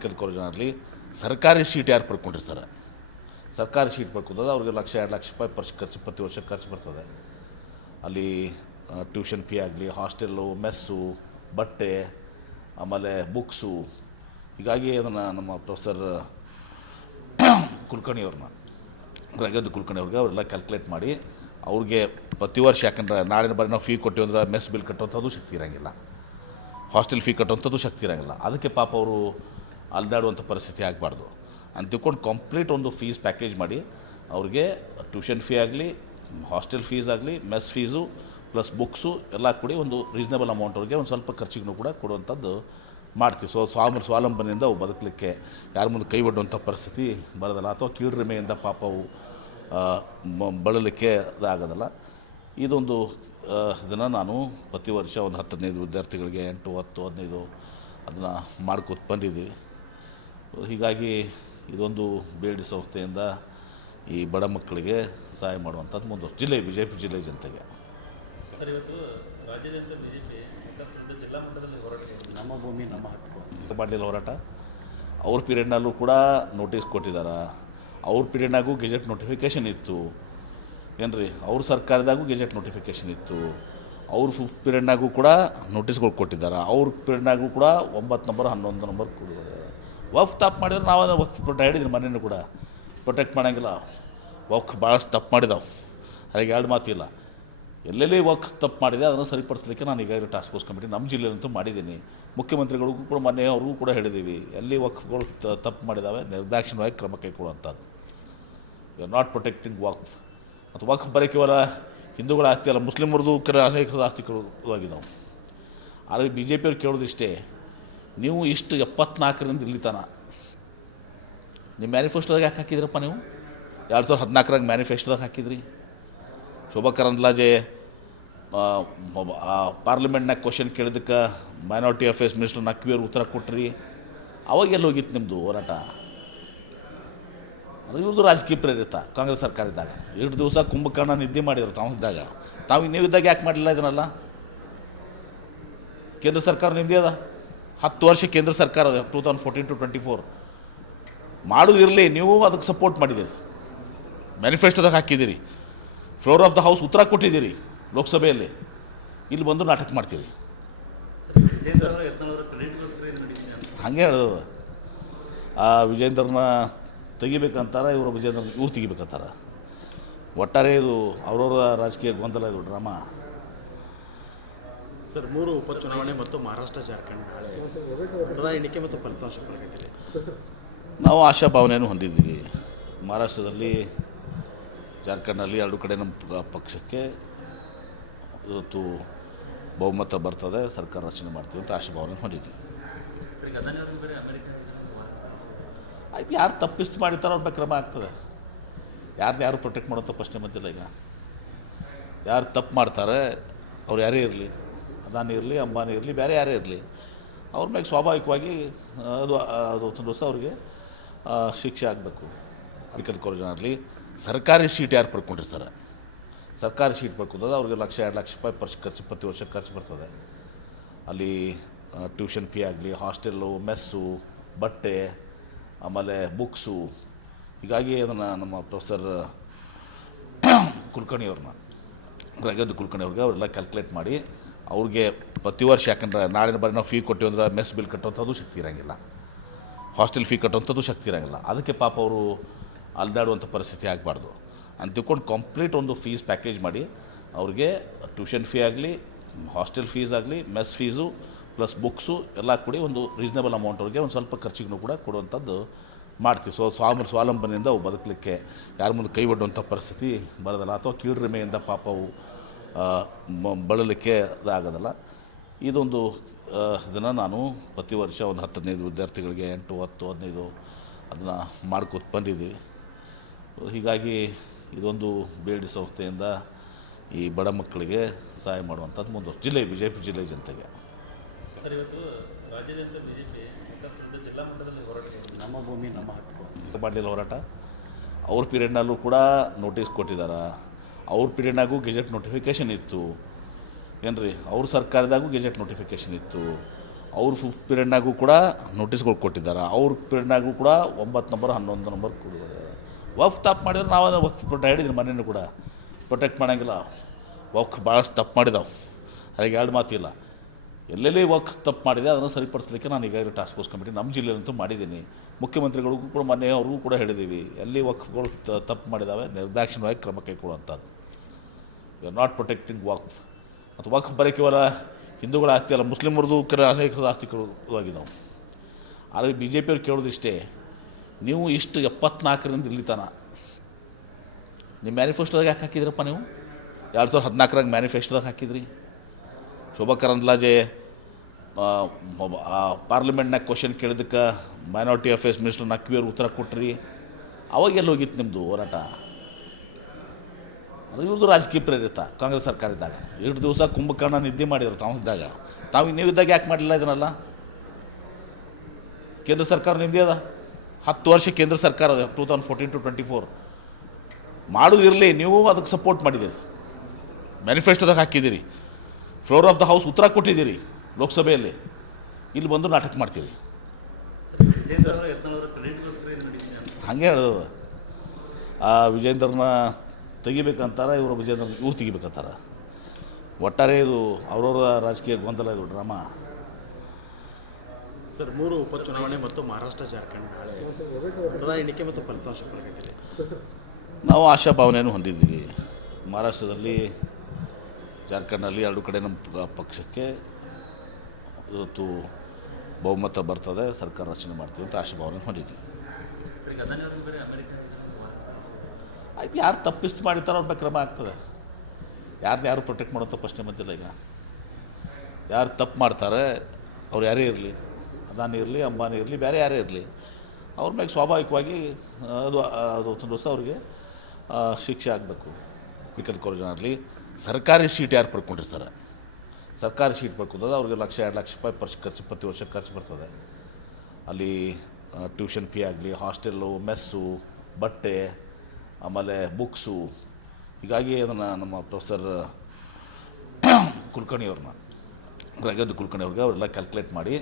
Medical ಕಾಲೇಜ್ನಲ್ಲಿ ಸರ್ಕಾರಿ seat ಯಾರು ಪಡ್ಕೊಂಡಿರ್ತಾರೆ, ಸರ್ಕಾರಿ ಸೀಟ್ ಪಡ್ಕೊಂಡ್ರೆ ಅವ್ರಿಗೆ 1,00,000-2 ಲಕ್ಷ ರೂಪಾಯಿ ಪ್ರತಿ ವರ್ಷ ಖರ್ಚು ಬರ್ತದೆ. ಅಲ್ಲಿ ಟ್ಯೂಷನ್ ಫೀ ಆಗಲಿ, ಹಾಸ್ಟೆಲ್ಲು, ಮೆಸ್ಸು, ಬಟ್ಟೆ, ಆಮೇಲೆ ಬುಕ್ಸು. ಹೀಗಾಗಿ ಅದನ್ನು ನಮ್ಮ ಪ್ರೊಫೆಸರ್ ಕುಲಕರ್ಣಿಯವ್ರನ್ನ, ರಾಘವೇಂದ್ರ ಕುಲಕರ್ಣಿಯವ್ರಿಗೆ ಅವರೆಲ್ಲ ಕ್ಯಾಲ್ಕುಲೇಟ್ ಮಾಡಿ ಅವ್ರಿಗೆ ಪ್ರತಿ ವರ್ಷ, ಯಾಕಂದ್ರೆ ನಾಳಿನ ಬಾರಿ ನಾವು ಫೀ ಕೊಟ್ಟಿವಿ ಅಂದ್ರೆ ಮೆಸ್ ಬಿಲ್ ಕಟ್ಟುವಂಥದ್ದು ಶಕ್ತಿ ಇರೋಂಗಿಲ್ಲ, ಹಾಸ್ಟೆಲ್ ಫೀ ಕಟ್ಟುವಂಥದ್ದು ಶಕ್ತಿ ಇರೋಂಗಿಲ್ಲ. ಅದಕ್ಕೆ ಪಾಪ ಅವರು ಅಲ್ದಾಡುವಂಥ ಪರಿಸ್ಥಿತಿ ಆಗಬಾರ್ದು ಅಂತ ತಿಳ್ಕೊಂಡು ಕಂಪ್ಲೀಟ್ ಒಂದು ಫೀಸ್ ಪ್ಯಾಕೇಜ್ ಮಾಡಿ ಅವ್ರಿಗೆ ಟ್ಯೂಷನ್ ಫೀ ಆಗಲಿ, ಹಾಸ್ಟೆಲ್ ಫೀಸ್ ಆಗಲಿ, ಮೆಸ್ ಫೀಸು ಪ್ಲಸ್ ಬುಕ್ಸು ಎಲ್ಲ ಕೂಡಿ ಒಂದು ರೀಸನೇಬಲ್ ಅಮೌಂಟ್ ಅವ್ರಿಗೆ ಒಂದು ಸ್ವಲ್ಪ ಖರ್ಚಿಗೂ ಕೂಡ ಕೊಡುವಂಥದ್ದು ಮಾಡ್ತೀವಿ. ಸ್ವಾವಲಂಬನೆಯಿಂದ ಅವು ಬದುಕಲಿಕ್ಕೆ ಯಾರ ಮುಂದೆ ಕೈ ಒಡ್ಡುವಂಥ ಪರಿಸ್ಥಿತಿ ಬರೋದಲ್ಲ, ಅಥವಾ ಕೀಳ್ರಿಮೆಯಿಂದ ಪಾಪ ಅವು ಬಳಲಿಕ್ಕೆ ಅದಾಗೋದಲ್ಲ. ಇದೊಂದು ಇದನ್ನು ನಾನು ಪ್ರತಿ ವರ್ಷ ಒಂದು 10-15 ವಿದ್ಯಾರ್ಥಿಗಳಿಗೆ 8, 10, 15 ಅದನ್ನು ಮಾಡ್ಕೊತ ಬಂದಿದ್ದೀವಿ. ಹೀಗಾಗಿ ಇದೊಂದು ಬೇಡಿ ಸಂಸ್ಥೆಯಿಂದ ಈ ಬಡ ಮಕ್ಕಳಿಗೆ ಸಹಾಯ ಮಾಡುವಂಥದ್ದು ಮುಂದುವರೆದು ಜಿಲ್ಲೆ BJP ಜಿಲ್ಲೆ ಜನತೆಗೆ. ಸರ್, ಇವತ್ತು ರಾಜ್ಯಾದ್ಯಂತ BJP ಜಿಲ್ಲಾ ಮಟ್ಟದಲ್ಲಿ ಹೋರಾಟ, ನಮ್ಮ ಭೂಮಿ ನಮ್ಮ ಹಕ್ಕು ಮಾಡಲಿಲ್ಲ ಹೋರಾಟ. ಅವ್ರ ಪೀರಿಯಡ್ನಲ್ಲೂ ಕೂಡ ನೋಟಿಸ್ ಕೊಟ್ಟಿದ್ದಾರೆ, ಅವ್ರ ಪೀರಿಯಡ್ನಾಗೂ ಗೆಜೆಟ್ ನೋಟಿಫಿಕೇಷನ್ ಇತ್ತು ಏನ್ರಿ, ಅವ್ರ ಸರ್ಕಾರದಾಗೂ ಗೆಜೆಟ್ ನೋಟಿಫಿಕೇಷನ್ ಇತ್ತು. ಅವ್ರ ಪೀರಿಯಡ್ನಾಗೂ ಕೂಡ ನೋಟಿಸ್ಗಳು ಕೊಟ್ಟಿದ್ದಾರೆ, ಅವ್ರ ಪೀರಿಯಡ್ನಾಗೂ ಕೂಡ 9 ನಂಬರ್ 11 ನಂಬರ್ ಕೊಟ್ಟಿದ್ದಾರೆ. ವಕ್ಫ್ ತಪ್ಪು ಮಾಡಿದ್ರೆ ನಾವು ವಕ್ಫ್ ಹೇಳಿದ್ರಿ, ಮನೇನು ಕೂಡ ಪ್ರೊಟೆಕ್ಟ್ ಮಾಡೋಂಗಿಲ್ಲ. ವಕ್ಫ್ ಭಾಳಷ್ಟು ತಪ್ಪು ಮಾಡಿದಾವೆ, ಹಾಗೆ 2 ಮಾತಿಲ್ಲ. ಎಲ್ಲೆಲ್ಲಿ ವಕ್ಫ್ ತಪ್ಪು ಮಾಡಿದೆ ಅದನ್ನು ಸರಿಪಡಿಸಲಿಕ್ಕೆ ನಾನು ಈಗಾಗಲೇ ಟಾಸ್ಕ್ ಫೋರ್ಸ್ ಕಮಿಟಿ ನಮ್ಮ ಜಿಲ್ಲೆಯಲ್ಲಂತೂ ಮಾಡಿದ್ದೀನಿ. ಮುಖ್ಯಮಂತ್ರಿಗಳಿಗೂ ಕೂಡ ಮೊನ್ನೆ ಅವ್ರಿಗೂ ಕೂಡ ಹೇಳಿದ್ದೀವಿ, ಎಲ್ಲಿ ವಕ್ಫ್ಗಳು ತಪ್ಪು ಮಾಡಿದ್ದಾವೆ ನಿರ್ದಾಕ್ಷಿಣ್ಯವಾಗಿ ಕ್ರಮ ಕೈಗೊಳ್ಳುವಂಥದ್ದು. ಯು ಆರ್ ನಾಟ್ ಪ್ರೊಟೆಕ್ಟಿಂಗ್ ವಕ್ಫ್. ಮತ್ತು ವಕ್ಫ್ ಬರೀ ಕೇವಲ ಹಿಂದೂಗಳ ಆಸ್ತಿ ಅಲ್ಲ, ಮುಸ್ಲಿಮರದು ಅನೇಕರ ಆಸ್ತಿಗಳು ಆಗಿದ್ದಾವೆ. ಆದರೆ BJP ಅವ್ರು ಕೇಳೋದಿಷ್ಟೇ, ನೀವು ಇಷ್ಟು 74ರಿಂದ ಇಲ್ಲಿ ತನ ನಿಮ್ಮ ಮ್ಯಾನಿಫೆಸ್ಟೋದಾಗ ಯಾಕೆ ಹಾಕಿದ್ರಪ್ಪ? ನೀವು 2014 ಮ್ಯಾನಿಫೆಸ್ಟೋದಾಗ ಹಾಕಿದ್ರಿ. ಶೋಭಾ ಕರಂದ್ಲಾಜೆ ಪಾರ್ಲಿಮೆಂಟ್ನಾಗ ಕ್ವಶನ್ ಕೇಳಿದ್ದಕ್ಕೆ ಮೈನಾರಿಟಿ ಅಫೇರ್ಸ್ ಮಿನಿಸ್ಟರ್ ನಕ್ವಿಯವ್ರು ಉತ್ತರ ಕೊಟ್ರಿ. ಅವಾಗೆಲ್ಲ ಹೋಗಿತ್ತು ನಿಮ್ಮದು ಹೋರಾಟ? ಅದು ಇವ್ರದ್ದು ರಾಜಕೀಯ ಪ್ರೇರಿತ. ಕಾಂಗ್ರೆಸ್ ಸರ್ಕಾರ ಇದ್ದಾಗ 2 ದಿವಸ ಕುಂಭಕರ್ಣ ನಿದ್ದೆ ಮಾಡಿದ್ರು ತಾವಿದ್ದಾಗ. ನೀವಿದ್ದಾಗ ಯಾಕೆ ಮಾಡಲಿಲ್ಲ ಇದನ್ನೆಲ್ಲ? ಕೇಂದ್ರ ಸರ್ಕಾರ ನಿಮ್ಮದೇ ಅದ, 10 ವರ್ಷ ಕೇಂದ್ರ ಸರ್ಕಾರ 2014 to 24 ಮಾಡೋದಿರಲಿ. ನೀವು ಅದಕ್ಕೆ ಸಪೋರ್ಟ್ ಮಾಡಿದ್ದೀರಿ, ಮ್ಯಾನಿಫೆಸ್ಟೋದಾಗ ಹಾಕಿದ್ದೀರಿ, ಫ್ಲೋರ್ ಆಫ್ ದ ಹೌಸ್ ಉತ್ತರ ಕೊಟ್ಟಿದ್ದೀರಿ ಲೋಕಸಭೆಯಲ್ಲಿ. ಇಲ್ಲಿ ಬಂದು ನಾಟಕ ಮಾಡ್ತೀರಿ. ಹಾಗೆ ಹೇಳೋದು, ವಿಜೇಂದ್ರನ ತೆಗಿಬೇಕಂತಾರೆ, ಇವ್ರು ತೆಗಿಬೇಕಂತಾರೆ. ಒಟ್ಟಾರೆ ಇದು ಅವ್ರವ್ರ ರಾಜಕೀಯ ಗೊಂದಲ, ಇದು ಡ್ರಾಮಾ. ಸರ್, 3 ಉಪಚುನಾವಣೆ ಮತ್ತು ಮಹಾರಾಷ್ಟ್ರ ಜಾರ್ಖಂಡ್ ಮತದಾರ ಎಣಿಕೆ ಮತ್ತು ಫಲಿತಾಂಶ ಪ್ರಕಟಿಸಿದೆ. ನಾವು ಆಶಾಭಾವನೆಯನ್ನು ಹೊಂದಿದ್ದೀವಿ. ಮಹಾರಾಷ್ಟ್ರದಲ್ಲಿ, ಜಾರ್ಖಂಡ್ನಲ್ಲಿ 2 ಕಡೆ ನಮ್ಮ ಪಕ್ಷಕ್ಕೆ ಇವತ್ತು ಬಹುಮತ ಬರ್ತದೆ, ಸರ್ಕಾರ ರಚನೆ ಮಾಡ್ತೀವಿ ಅಂತ ಆಶಾಭಾವನೆ ಹೊಂದಿದ್ದೀವಿ. ಆಯ್ತು, ಯಾರು ತಪ್ಪಿಸ್ತು ಮಾಡಿರ್ತಾರೋ ಅವ್ರ ಕ್ರಮ ಆಗ್ತದೆ. ಯಾರು ಪ್ರೊಟೆಕ್ಟ್ ಮಾಡೋಂಥ ಪ್ರಶ್ನೆ ಬಂದಿಲ್ಲ. ಈಗ ಯಾರು ತಪ್ಪು ಮಾಡ್ತಾರೆ, ಅವ್ರು ಯಾರೇ ಇರಲಿ, ಅದಾನಿ ಇರಲಿ, ಅಂಬಾನಿ ಇರಲಿ, ಬೇರೆ ಯಾರೇ ಇರಲಿ, ಅವ್ರ ಮ್ಯಾಗೆ ಸ್ವಾಭಾವಿಕವಾಗಿ ಅದು ಒಂದು ದಿವಸ ಅವ್ರಿಗೆ ಶಿಕ್ಷೆ ಆಗಬೇಕು. ಮೆಡಿಕಲ್ ಕಾಲೇಜ್ನಲ್ಲಿ ಸರ್ಕಾರಿ ಸೀಟ್ ಯಾರು ಪಡ್ಕೊಂಡಿರ್ತಾರೆ, ಸರ್ಕಾರಿ ಸೀಟ್ ಪಡ್ಕೊಂಡ್ರೆ ಅವ್ರಿಗೆ 1,00,000-2 ಲಕ್ಷ ರೂಪಾಯಿ ಪ್ರತಿ ವರ್ಷ ಖರ್ಚು ಬರ್ತದೆ. ಅಲ್ಲಿ ಟ್ಯೂಷನ್ ಫೀ ಆಗಲಿ, ಹಾಸ್ಟೆಲ್ಲು, ಮೆಸ್ಸು, ಬಟ್ಟೆ, ಆಮೇಲೆ ಬುಕ್ಸು. ಹೀಗಾಗಿ ಅದನ್ನು ನಮ್ಮ ಪ್ರೊಫೆಸರ್ ಕುಲಕರ್ಣಿಯವ್ರನ್ನ, ರಾಘವೇಂದ್ರ ಕುಲಕರ್ಣಿಯವ್ರಿಗೆ ಅವರೆಲ್ಲ ಕ್ಯಾಲ್ಕುಲೇಟ್ ಮಾಡಿ ಅವ್ರಿಗೆ ಪ್ರತಿ ವರ್ಷ, ಯಾಕಂದ್ರೆ ನಾಳಿನ ಬಾರಿ ನಾವು ಫೀ ಕೊಟ್ಟಿವಿ ಅಂದ್ರೆ ಮೆಸ್ ಬಿಲ್ ಕಟ್ಟುವಂಥದ್ದು ಶಕ್ತಿ ಇರೋಂಗಿಲ್ಲ, ಹಾಸ್ಟೆಲ್ ಫೀ ಕಟ್ಟುವಂಥದ್ದು ಶಕ್ತಿ ಇರೋಂಗಿಲ್ಲ. ಅದಕ್ಕೆ ಪಾಪ ಅವರು ಅಲ್ದಾಡುವಂಥ ಪರಿಸ್ಥಿತಿ ಆಗಬಾರ್ದು ಅಂತ ತಿಳ್ಕೊಂಡು ಕಂಪ್ಲೀಟ್ ಒಂದು ಫೀಸ್ ಪ್ಯಾಕೇಜ್ ಮಾಡಿ ಅವ್ರಿಗೆ ಟ್ಯೂಷನ್ ಫೀ ಆಗಲಿ, ಹಾಸ್ಟೆಲ್ ಫೀಸ್ ಆಗಲಿ, ಮೆಸ್ ಫೀಸು ಪ್ಲಸ್ ಬುಕ್ಸು ಎಲ್ಲ ಕೂಡಿ ಒಂದು ರೀಸನೇಬಲ್ ಅಮೌಂಟ್ ಅವ್ರಿಗೆ ಒಂದು ಸ್ವಲ್ಪ ಖರ್ಚಿಗೂ ಕೂಡ ಕೊಡುವಂಥದ್ದು ಮಾಡ್ತೀವಿ. ಸ್ವಾವಲಂಬನೆಯಿಂದ ಅವು ಬದುಕಲಿಕ್ಕೆ ಯಾರ ಮುಂದೆ ಕೈ ಒಡ್ಡುವಂಥ ಪರಿಸ್ಥಿತಿ ಬರೋದಲ್ಲ, ಅಥವಾ ಕೀಳ್ರಿಮೆಯಿಂದ ಪಾಪ ಅವು ಬಳಲಿಕ್ಕೆ ಅದಾಗೋದಲ್ಲ. ಇದೊಂದು ಇದನ್ನು ನಾನು ಪ್ರತಿ ವರ್ಷ ಒಂದು 10-15 ವಿದ್ಯಾರ್ಥಿಗಳಿಗೆ 8, 10, 15 ಅದನ್ನು ಮಾಡ್ಕೊತ ಬಂದಿದ್ದೀವಿ. ಹೀಗಾಗಿ ಇದೊಂದು ಬೇಡಿ ಸಂಸ್ಥೆಯಿಂದ ಈ ಬಡ ಮಕ್ಕಳಿಗೆ ಸಹಾಯ ಮಾಡುವಂಥದ್ದು ಮುಂದುವರೆದು ಜಿಲ್ಲೆ BJP ಜಿಲ್ಲೆ ಜನತೆಗೆ. ಸರ್, ಇವತ್ತು ರಾಜ್ಯಾದ್ಯಂತ BJP ಜಿಲ್ಲಾ ಮಟ್ಟದಲ್ಲಿ ಹೋರಾಟ, ನಮ್ಮ ಭೂಮಿ ನಮ್ಮ ಹಕ್ಕು ಮಾಡಲಿಲ್ಲ ಹೋರಾಟ. ಅವ್ರ ಪೀರಿಯಡ್ನಲ್ಲೂ ಕೂಡ ನೋಟಿಸ್ ಕೊಟ್ಟಿದ್ದಾರೆ, ಅವ್ರ ಪೀರಿಯಡ್ನಾಗೂ ಗೆಜೆಟ್ ನೋಟಿಫಿಕೇಷನ್ ಇತ್ತು ಏನ್ರಿ, ಅವ್ರ ಸರ್ಕಾರದಾಗೂ ಗೆಜೆಟ್ ನೋಟಿಫಿಕೇಷನ್ ಇತ್ತು. ಅವ್ರ ಫಿಫ್ತ್ ಪೀರಿಯಡ್ನಾಗೂ ಕೂಡ ನೋಟಿಸ್ಗಳು ಕೊಟ್ಟಿದ್ದಾರೆ. ಅವ್ರ ಪೀರಿಯಡ್ನಾಗೂ ಕೂಡ 9 ನಂಬರ್ 11 ನಂಬರ್ ಕೊಟ್ಟಿದ್ದಾರೆ. ವಕ್ಫ್ ತಪ್ಪು ಮಾಡಿದ್ರೆ ನಾವು ವಕ್ಫ್ ಹೇಳಿದ್ರಿ ಮನೇನು ಕೂಡ ಪ್ರೊಟೆಕ್ಟ್ ಮಾಡೋಂಗಿಲ್ಲ. ವಕ್ಫ್ ಭಾಳಷ್ಟು ತಪ್ಪು ಮಾಡಿದಾವೆ, ಹಾಗೆ ಎರಡು ಮಾತಿಲ್ಲ. ಎಲ್ಲೆಲ್ಲಿ ವಕ್ಫ್ ತಪ್ಪು ಮಾಡಿದೆ ಅದನ್ನು ಸರಿಪಡಿಸಲಿಕ್ಕೆ ನಾನು ಈಗಾಗಲೇ ಟಾಸ್ಕ್ ಫೋರ್ಸ್ ಕಮಿಟಿ ನಮ್ಮ ಜಿಲ್ಲೆಯಲ್ಲಂತೂ ಮಾಡಿದ್ದೀನಿ. ಮುಖ್ಯಮಂತ್ರಿಗಳಿಗೂ ಕೂಡ ಮೊನ್ನೆ ಅವ್ರಿಗೂ ಕೂಡ ಹೇಳಿದ್ದೀವಿ, ಎಲ್ಲಿ ವಕ್ಫ್ಗಳು ತಪ್ಪು ಮಾಡಿದ್ದಾವೆ ನಿರ್ದಾಕ್ಷಿಣ್ಯವಾಗಿ ಕ್ರಮ ಕೈಗೊಳ್ಳುವಂಥದ್ದು. ಯು ಆರ್ ನಾಟ್ ಪ್ರೊಟೆಕ್ಟಿಂಗ್ ವಕ್ಫ್. ಮತ್ತು ವಕ್ಫ್ ಬರೀ ಕೇವಲ ಹಿಂದೂಗಳ ಆಸ್ತಿ ಅಲ್ಲ, ಮುಸ್ಲಿಮರದು ಅನೇಕ ಆಸ್ತಿಗಳು ಆಗಿದ್ದಾವೆ. ಆದರೆ ಬಿ ಜೆ ಪಿಯವ್ರು ಕೇಳೋದಿಷ್ಟೇ, ನೀವು ಇಷ್ಟು 74ರಿಂದ ಇಲ್ಲಿ ತನ ನಿಮ್ಮ ಮ್ಯಾನಿಫೆಸ್ಟೋದಾಗ ಯಾಕೆ ಹಾಕಿದ್ರಪ್ಪ? ನೀವು 2014ರಾಗ ಮ್ಯಾನಿಫೆಸ್ಟೋದಾಗ ಹಾಕಿದ್ರಿ. ಶೋಭಾ ಕರಂದ್ಲಾಜೆ ಪಾರ್ಲಿಮೆಂಟ್ನಾಗ ಕ್ವಶನ್ ಕೇಳಿದ್ದಕ್ಕೆ ಮೈನಾರಿಟಿ ಅಫೇರ್ಸ್ ಮಿನಿಸ್ಟರ್ ನಕ್ವಿಯವ್ರು ಉತ್ತರ ಕೊಟ್ರಿ. ಅವಾಗ ಎಲ್ಲಿ ಹೋಗಿತ್ತು ನಿಮ್ಮದು ಹೋರಾಟ? ಅದು ಇವ್ರದ್ದು ರಾಜಕೀಯ ಪ್ರೇರಿತ. ಕಾಂಗ್ರೆಸ್ ಸರ್ಕಾರ ಇದ್ದಾಗ 2 ದಿವಸ ಕುಂಭಕರ್ಣ ನಿದ್ದೆ ಮಾಡಿದ್ರು ತಾವಿದ್ದಾಗ. ತಾವು ನೀವಿದ್ದಾಗ ಯಾಕೆ ಮಾಡಲಿಲ್ಲ ಇದನ್ನೆಲ್ಲ? ಕೇಂದ್ರ ಸರ್ಕಾರ ನಿಮ್ಮದೇ ಅದ, 10 ವರ್ಷ ಕೇಂದ್ರ ಸರ್ಕಾರ ಅದ, 2014 to 24 ಮಾಡೋದಿರಲಿ. ನೀವು ಅದಕ್ಕೆ ಸಪೋರ್ಟ್ ಮಾಡಿದ್ದೀರಿ, ಮ್ಯಾನಿಫೆಸ್ಟೋದಾಗ ಹಾಕಿದ್ದೀರಿ, ಫ್ಲೋರ್ ಆಫ್ ದ ಹೌಸ್ ಉತ್ತರ ಕೊಟ್ಟಿದ್ದೀರಿ ಲೋಕಸಭೆಯಲ್ಲಿ. ಇಲ್ಲಿ ಬಂದು ನಾಟಕ ಮಾಡ್ತೀರಿ. ಹಾಗೆ ಹೇಳೋದು. ವಿಜೇಂದ್ರನ ತೆಗಿಬೇಕಂತಾರೆ, ಇವ್ರು ತೆಗಿಬೇಕಂತಾರೆ. ಒಟ್ಟಾರೆ ಇದು ಅವ್ರವ್ರ ರಾಜಕೀಯ ಗೊಂದಲ, ಇದು ಡ್ರಾಮಾ. ಸರ್, 3 ಉಪಚುನಾವಣೆ ಮತ್ತು ಮಹಾರಾಷ್ಟ್ರ ಜಾರ್ಖಂಡ್ ನಾಳೆ ಮತದಾನ ಎಣಿಕೆ ಮತ್ತು ಫಲಿತಾಂಶ ಪ್ರಕಟಿಸಿದೆ. ನಾವು ಆಶಾಭಾವನೆಯನ್ನು ಹೊಂದಿದ್ದೀವಿ. ಮಹಾರಾಷ್ಟ್ರದಲ್ಲಿ, ಜಾರ್ಖಂಡ್ನಲ್ಲಿ 2 ಕಡೆ ನಮ್ಮ ಪಕ್ಷಕ್ಕೆ ಇವತ್ತು ಬಹುಮತ ಬರ್ತದೆ, ಸರ್ಕಾರ ರಚನೆ ಮಾಡ್ತೀವಿ ಅಂತ ಆಶಾಭಾವನೆ ಹೊಂದಿದ್ದೀವಿ. ಆಯ್ತು, ಯಾರು ತಪ್ಪಿಸ್ತು ಮಾಡಿರ್ತಾರೋ ಅವ್ರ ಬಗ್ಗೆ ಕ್ರಮ ಆಗ್ತದೆ. ಯಾರು ಪ್ರೊಟೆಕ್ಟ್ ಮಾಡೋಂಥ ಪ್ರಶ್ನೆ ಬಂದಿಲ್ಲ. ಈಗ ಯಾರು ತಪ್ಪು ಮಾಡ್ತಾರೆ, ಅವ್ರು ಯಾರೇ ಇರಲಿ, ಅದಾನಿ ಇರಲಿ, ಅಂಬಾನಿ ಇರಲಿ, ಬೇರೆ ಯಾರೇ ಇರಲಿ, ಅವ್ರ ಮೇಲೆ ಸ್ವಾಭಾವಿಕವಾಗಿ ಅದು ದಿವಸ ಅವ್ರಿಗೆ ಶಿಕ್ಷೆ ಆಗಬೇಕು. ಮೆಡಿಕಲ್ ಕಾಲೇಜಿನಲ್ಲಿ ಸರ್ಕಾರಿ ಸೀಟ್ ಯಾರು ಪಡ್ಕೊಂಡಿರ್ತಾರೆ, ಸರ್ಕಾರಿ ಸೀಟ್ ಪಡ್ಕೊಂಡಾಗ ಅವ್ರಿಗೆ 1-2 ಲಕ್ಷ ರೂಪಾಯಿ ಖರ್ಚು ಪ್ರತಿ ವರ್ಷ ಖರ್ಚು ಬರ್ತದೆ. ಅಲ್ಲಿ ಟ್ಯೂಷನ್ ಫೀ ಆಗಲಿ, ಹಾಸ್ಟೆಲ್ಲು, ಮೆಸ್ಸು, ಬಟ್ಟೆ, ಆಮೇಲೆ ಬುಕ್ಸು. ಹೀಗಾಗಿ ಅದನ್ನು ನಮ್ಮ ಪ್ರೊಫೆಸರ್ ಕುಲಕರ್ಣಿಯವ್ರನ್ನ, ರಾಘವೇಂದ್ರ ಕುಲಕರ್ಣಿಯವ್ರಿಗೆ ಅವರೆಲ್ಲ ಕ್ಯಾಲ್ಕುಲೇಟ್ ಮಾಡಿ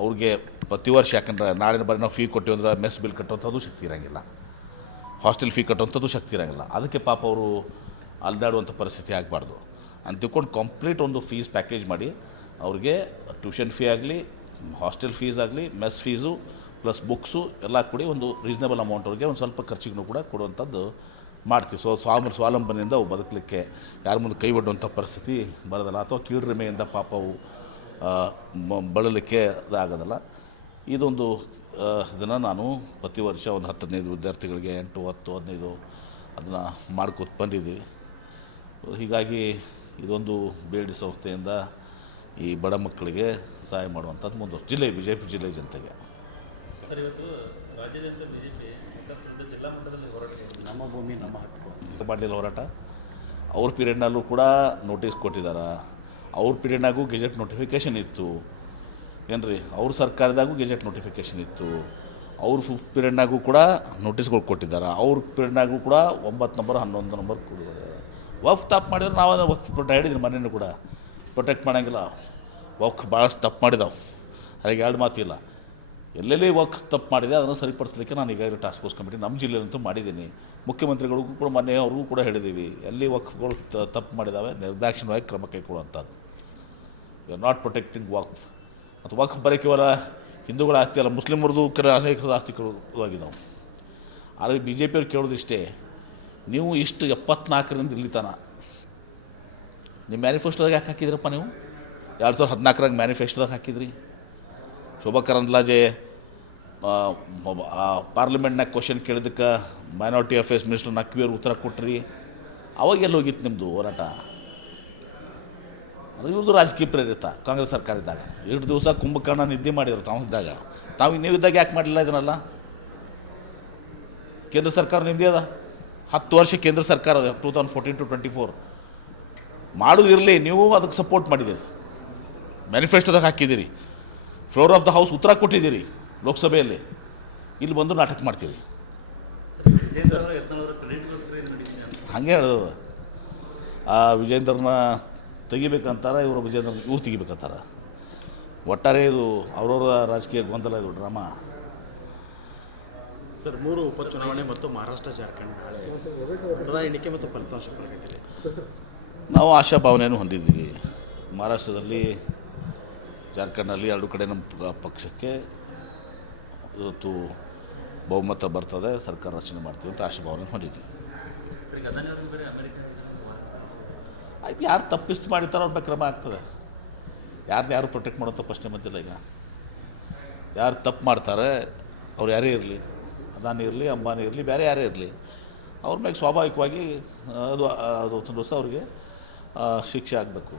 ಅವ್ರಿಗೆ ಪ್ರತಿ ವರ್ಷ, ಯಾಕಂದ್ರೆ ನಾಳಿನ ಬಾರಿ ನಾವು ಫೀ ಕೊಟ್ಟಿವಿ ಅಂದ್ರೆ ಮೆಸ್ ಬಿಲ್ ಕಟ್ಟುವಂಥದ್ದು ಶಕ್ತಿ ಇರೋಂಗಿಲ್ಲ, ಹಾಸ್ಟೆಲ್ ಫೀ ಕಟ್ಟುವಂಥದ್ದು ಶಕ್ತಿ ಇರೋಂಗಿಲ್ಲ. ಅದಕ್ಕೆ ಪಾಪ ಅವರು ಅಲ್ದಾಡುವಂಥ ಪರಿಸ್ಥಿತಿ ಆಗಬಾರ್ದು ಅಂತ ತಿಳ್ಕೊಂಡು ಕಂಪ್ಲೀಟ್ ಒಂದು ಫೀಸ್ ಪ್ಯಾಕೇಜ್ ಮಾಡಿ ಅವ್ರಿಗೆ ಟ್ಯೂಷನ್ ಫೀ ಆಗಲಿ, ಹಾಸ್ಟೆಲ್ ಫೀಸ್ ಆಗಲಿ, ಮೆಸ್ ಫೀಸು ಪ್ಲಸ್ ಬುಕ್ಸು ಎಲ್ಲ ಕೂಡಿ ಒಂದು ರೀಸನೇಬಲ್ ಅಮೌಂಟ್ ಅವ್ರಿಗೆ ಒಂದು ಸ್ವಲ್ಪ ಖರ್ಚಿಗೂ ಕೂಡ ಕೊಡುವಂಥದ್ದು ಮಾಡ್ತೀವಿ. ಸ್ವಾವಲಂಬನೆಯಿಂದ ಅವು ಬದುಕಲಿಕ್ಕೆ ಯಾರ ಮುಂದೆ ಕೈ ಒಡ್ಡುವಂಥ ಪರಿಸ್ಥಿತಿ ಬರೋದಲ್ಲ, ಅಥವಾ ಕೀಳ್ರಿಮೆಯಿಂದ ಪಾಪ ಅವು ಬಳಲಿಕ್ಕೆ ಅದಾಗೋದಲ್ಲ. ಇದೊಂದು ಇದನ್ನು ನಾನು ಪ್ರತಿ ವರ್ಷ ಒಂದು 10-15 ವಿದ್ಯಾರ್ಥಿಗಳಿಗೆ 8, 10, 15 ಅದನ್ನು ಮಾಡ್ಕೊತ ಬಂದಿದ್ದೀವಿ. ಹೀಗಾಗಿ ಇದೊಂದು ಬೇಡಿ ಸಂಸ್ಥೆಯಿಂದ ಈ ಬಡ ಮಕ್ಕಳಿಗೆ ಸಹಾಯ ಮಾಡುವಂಥದ್ದು ಮುಂದುವರೆದು ಜಿಲ್ಲೆ BJP ಜಿಲ್ಲೆ ಜನತೆಗೆ. ಸರ್, ಇವತ್ತು ರಾಜ್ಯಾದ್ಯಂತ ಬಿಜೆಪಿ ಜಿಲ್ಲಾ ಮಟ್ಟದಲ್ಲಿ ಹೋರಾಟ ನಮ್ಮ ಭೂಮಿ ನಮ್ಮ ಹಕ್ಕು ಮಾಡಲಿಲ್ಲ ಹೋರಾಟ. ಅವ್ರ ಪೀರಿಯಡ್ನಲ್ಲೂ ಕೂಡ ನೋಟಿಸ್ ಕೊಟ್ಟಿದ್ದಾರೆ. ಅವ್ರ ಪೀರಿಯಡ್ನಾಗೂ ಗೆಜೆಟ್ ನೋಟಿಫಿಕೇಷನ್ ಇತ್ತು ಏನ್ರಿ, ಅವ್ರ ಸರ್ಕಾರದಾಗೂ ಗೆಜೆಟ್ ನೋಟಿಫಿಕೇಷನ್ ಇತ್ತು. ಅವ್ರ ಫಿಫ್ತ್ ಪೀರಿಯಡ್ನಾಗೂ ಕೂಡ ನೋಟಿಸ್ಗಳು ಕೊಟ್ಟಿದ್ದಾರೆ. ಅವ್ರ ಪೀರಿಯಡ್ನಾಗೂ ಕೂಡ 9 ನಂಬರ್ 11 ನಂಬರ್ ಕೊಟ್ಟಿದ್ದಾರೆ. ವಕ್ಫ್ ತಪ್ಪು ಮಾಡಿದ್ರೆ ನಾವು ವಕ್ಫ್ ಹೇಳಿದ್ರಿ ಮನೇನು ಕೂಡ ಪ್ರೊಟೆಕ್ಟ್ ಮಾಡೋಂಗಿಲ್ಲ. ವಕ್ಫ್ ಭಾಳಷ್ಟು ತಪ್ಪು ಮಾಡಿದಾವೆ, ಹಾಗೆ ಎರಡು ಮಾತಿಲ್ಲ. ಎಲ್ಲೆಲ್ಲಿ ವಕ್ಫ್ ತಪ್ಪು ಮಾಡಿದೆ ಅದನ್ನು ಸರಿಪಡಿಸಲಿಕ್ಕೆ ನಾನು ಈಗಾಗಲೇ ಟಾಸ್ಕ್ ಫೋರ್ಸ್ ಕಮಿಟಿ ನಮ್ಮ ಜಿಲ್ಲೆಯಲ್ಲಂತೂ ಮಾಡಿದ್ದೀನಿ. ಮುಖ್ಯಮಂತ್ರಿಗಳಿಗೂ ಕೂಡ ಮೊನ್ನೆ ಅವ್ರಿಗೂ ಕೂಡ ಹೇಳಿದ್ದೀವಿ, ಎಲ್ಲಿ ವಕ್ಫ್ಗಳು ತಪ್ಪು ಮಾಡಿದ್ದಾವೆ ನಿರ್ದಾಕ್ಷಿಣ್ಯವಾಗಿ ಕ್ರಮ ಕೈಗೊಳ್ಳುವಂಥದ್ದು. ಯು ಆರ್ ನಾಟ್ ಪ್ರೊಟೆಕ್ಟಿಂಗ್ ವಕ್ಫ್. ಮತ್ತು ವಕ್ಫ್ ಬರೀ ಕೇವಲ ಹಿಂದೂಗಳ ಆಸ್ತಿ ಅಲ್ಲ, ಮುಸ್ಲಿಮರದು ಅನೇಕ ಆಸ್ತಿಗಳು ಆಗಿದ್ದಾವೆ. ಆದರೆ ಬಿ ಜೆ ಪಿಯವ್ರು ಕೇಳೋದಿಷ್ಟೇ, ನೀವು ಇಷ್ಟು 74ರಿಂದ ಇಲ್ಲಿ ತನ ನಿಮ್ಮ ಮ್ಯಾನಿಫೆಸ್ಟೋದಾಗ ಯಾಕೆ ಹಾಕಿದ್ರಪ್ಪ? ನೀವು 2014ರಾಗ ಮ್ಯಾನಿಫೆಸ್ಟೋದಾಗ ಹಾಕಿದ್ರಿ. ಶೋಭಾ ಕರಂದ್ಲಾಜೆ ಪಾರ್ಲಿಮೆಂಟ್ನಾಗ ಕ್ವಶನ್ ಕೇಳಿದ್ದಕ್ಕೆ ಮೈನಾರಿಟಿ ಅಫೇರ್ಸ್ ಮಿನಿಸ್ಟರ್ ನಕ್ವಿಯವ್ರು ಉತ್ತರ ಕೊಟ್ರಿ. ಅವಾಗ ಎಲ್ಲಿ ಹೋಗಿತ್ತು ನಿಮ್ಮದು ಹೋರಾಟ? ಅದು ಇವ್ರದ್ದು ರಾಜಕೀಯ ಪ್ರೇರಿತ. ಕಾಂಗ್ರೆಸ್ ಸರ್ಕಾರ ಇದ್ದಾಗ 2 ದಿವಸ ಕುಂಭಕರ್ಣ ನಿದ್ದೆ ಮಾಡಿದ್ರು ತಾವಿದ್ದಾಗ. ನೀವಿದ್ದಾಗ ಯಾಕೆ ಮಾಡಲಿಲ್ಲ ಇದನ್ನೆಲ್ಲ? ಕೇಂದ್ರ ಸರ್ಕಾರ ನಿಮ್ಮದೇ ಅದ, 10 ವರ್ಷ ಕೇಂದ್ರ ಸರ್ಕಾರ ಅದ, 2014 to 24 ಮಾಡೋದಿರಲಿ. ನೀವು ಅದಕ್ಕೆ ಸಪೋರ್ಟ್ ಮಾಡಿದ್ದೀರಿ, ಮ್ಯಾನಿಫೆಸ್ಟೋದಾಗ ಹಾಕಿದ್ದೀರಿ, ಫ್ಲೋರ್ ಆಫ್ ದ ಹೌಸ್ ಉತ್ತರ ಕೊಟ್ಟಿದ್ದೀರಿ ಲೋಕಸಭೆಯಲ್ಲಿ. ಇಲ್ಲಿ ಬಂದು ನಾಟಕ ಮಾಡ್ತೀರಿ. ಹಾಗೆ ಹೇಳೋದು. ವಿಜೇಂದ್ರನ ತೆಗಿಬೇಕಂತಾರೆ, ಇವ್ರು ತೆಗಿಬೇಕಂತಾರೆ. ಒಟ್ಟಾರೆ ಇದು ಅವ್ರವ್ರ ರಾಜಕೀಯ ಗೊಂದಲ ಇದು ಡ್ರಾಮಾ. ಸರ್ 3 ಉಪಚುನಾವಣೆ ಮತ್ತು ಮಹಾರಾಷ್ಟ್ರ ಜಾರ್ಖಂಡ್ ನಾಳೆ ಮತದಾನ ಎಣಿಕೆ ಮತ್ತು ಫಲಿತಾಂಶ ಪ್ರಕಟಿಸಿದೆ. ನಾವು ಆಶಾಭಾವನೆಯನ್ನು ಹೊಂದಿದ್ದೀವಿ. ಮಹಾರಾಷ್ಟ್ರದಲ್ಲಿ, ಜಾರ್ಖಂಡ್ನಲ್ಲಿ 2 ಕಡೆ ನಮ್ಮ ಪಕ್ಷಕ್ಕೆ ಇವತ್ತು ಬಹುಮತ ಬರ್ತದೆ, ಸರ್ಕಾರ ರಚನೆ ಮಾಡ್ತೀವಿ ಅಂತ ಆಶಾಭಾವನೆ ಹೊಂದಿದ್ದೀವಿ. ಸರ್, ಈಗ ಅದಾನಿ ಅವ್ರಿಗೆ ಬೇರೆ ಅಮೆರಿಕ ಆಯ್ತು, ಯಾರು ತಪ್ಪಿಸ್ತು ಮಾಡಿತಾರೋ ಅವ್ರ ಬಗ್ಗೆ ಕ್ರಮ ಆಗ್ತದೆ. ಯಾರು ಪ್ರೊಟೆಕ್ಟ್ ಮಾಡೋಂಥ ಪ್ರಶ್ನೆ ಬಂದಿಲ್ಲ. ಈಗ ಯಾರು ತಪ್ಪು ಮಾಡ್ತಾರೆ, ಅವ್ರು ಯಾರೇ ಇರಲಿ, ಅದಾನಿ ಇರಲಿ, ಅಂಬಾನಿ ಇರಲಿ, ಬೇರೆ ಯಾರೇ ಇರಲಿ, ಅವ್ರ ಮೇಲೆ ಸ್ವಾಭಾವಿಕವಾಗಿ ಅದು ದಿವಸ ಅವ್ರಿಗೆ ಶಿಕ್ಷೆ ಆಗಬೇಕು.